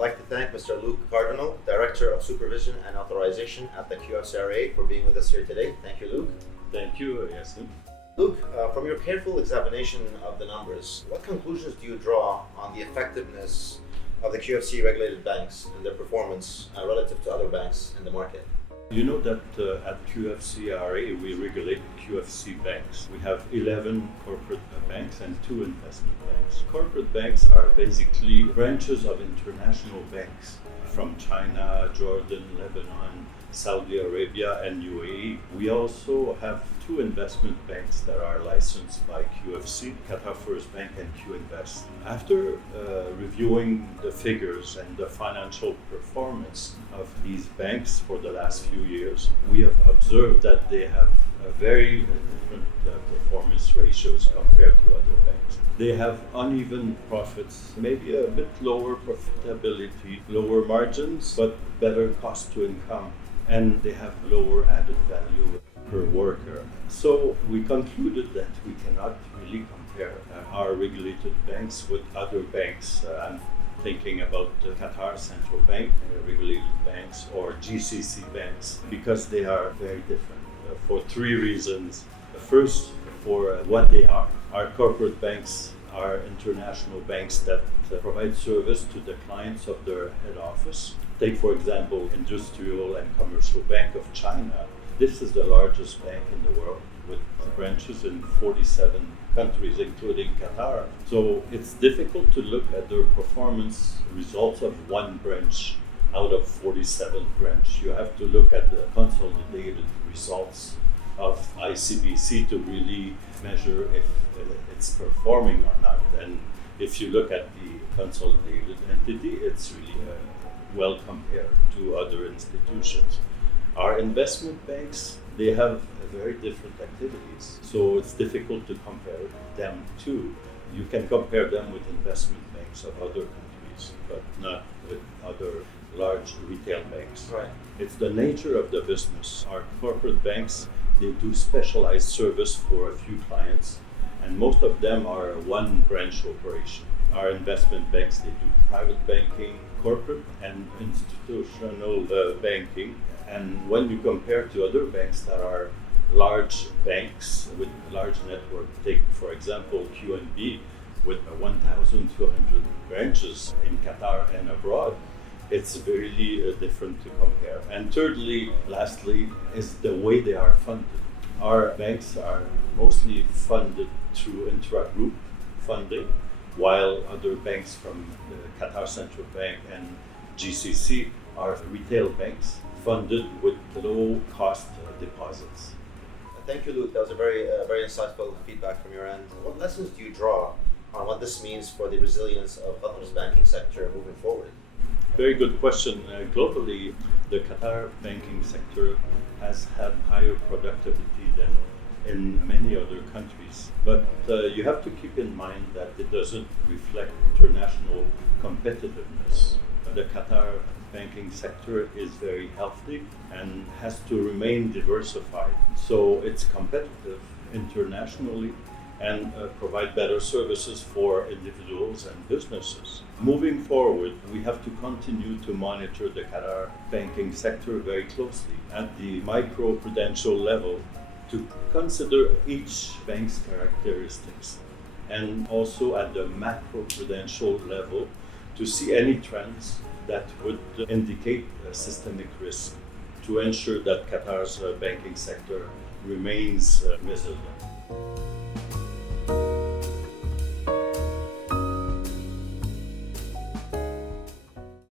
I'd like to thank Mr. Luc Cardinal, Director of Supervision and Authorization at the QFCRA, for being with us here today. Thank you, Luc. Thank you, Yasin. Luc, from your careful examination of the numbers, what conclusions do you draw on the effectiveness of the QFC regulated banks and their performance relative to other banks in the market? You know that at QFCRA we regulate QFC banks. We have 11 corporate banks and 2 investment banks. Corporate banks are basically branches of international banks from China, Jordan, Lebanon, Saudi Arabia, and UAE. We also have 2 investment banks that are licensed by QFC, Qatar First Bank and QInvest. After reviewing the figures and the financial performance of these banks for the last few years, we have observed that they have very different performance ratios compared to other banks. They have uneven profits, maybe a bit lower profitability, lower margins, but better cost to income, and they have lower added value per worker. So we concluded that we cannot really compare our regulated banks with other banks. I'm thinking about the Qatar Central Bank, regulated banks, or GCC banks, because they are very different for 3 reasons. First, for what they are. Our corporate banks are international banks that provide service to the clients of their head office. Take, for example, Industrial and Commercial Bank of China. This is the largest bank in the world with branches in 47 countries, including Qatar. So it's difficult to look at the performance results of one branch out of 47 branches. You have to look at the consolidated results of ICBC to really measure if it's performing or not. And if you look at the consolidated entity, it's really well compared to other institutions. Our investment banks, they have very different activities, so it's difficult to compare them to. You can compare them with investment banks of other countries, but not with other large retail banks. Right. It's the nature of the business. Our corporate banks, they do specialized service for a few clients, and most of them are one branch operation. Our investment banks, they do private banking, corporate and institutional banking. And when you compare to other banks that are large banks with a large network, take for example QNB with 1,200 branches in Qatar and abroad, it's really different to compare. And thirdly, lastly, is the way they are funded. Our banks are mostly funded through intra-group funding, while other banks from the Qatar Central Bank and GCC are retail banks funded with low-cost deposits. Thank you, Luc. That was a very insightful feedback from your end. What lessons do you draw on what this means for the resilience of Qatar's banking sector moving forward? Very good question. Globally, the Qatar banking sector has had higher productivity than in many other countries. But you have to keep in mind that it doesn't reflect international competitiveness. The Qatar banking sector is very healthy and has to remain diversified. So it's competitive internationally and provide better services for individuals and businesses. Moving forward, we have to continue to monitor the Qatar banking sector very closely at the micro-prudential level to consider each bank's characteristics, and also at the macro-prudential level to see any trends that would indicate a systemic risk to ensure that Qatar's banking sector remains resilient.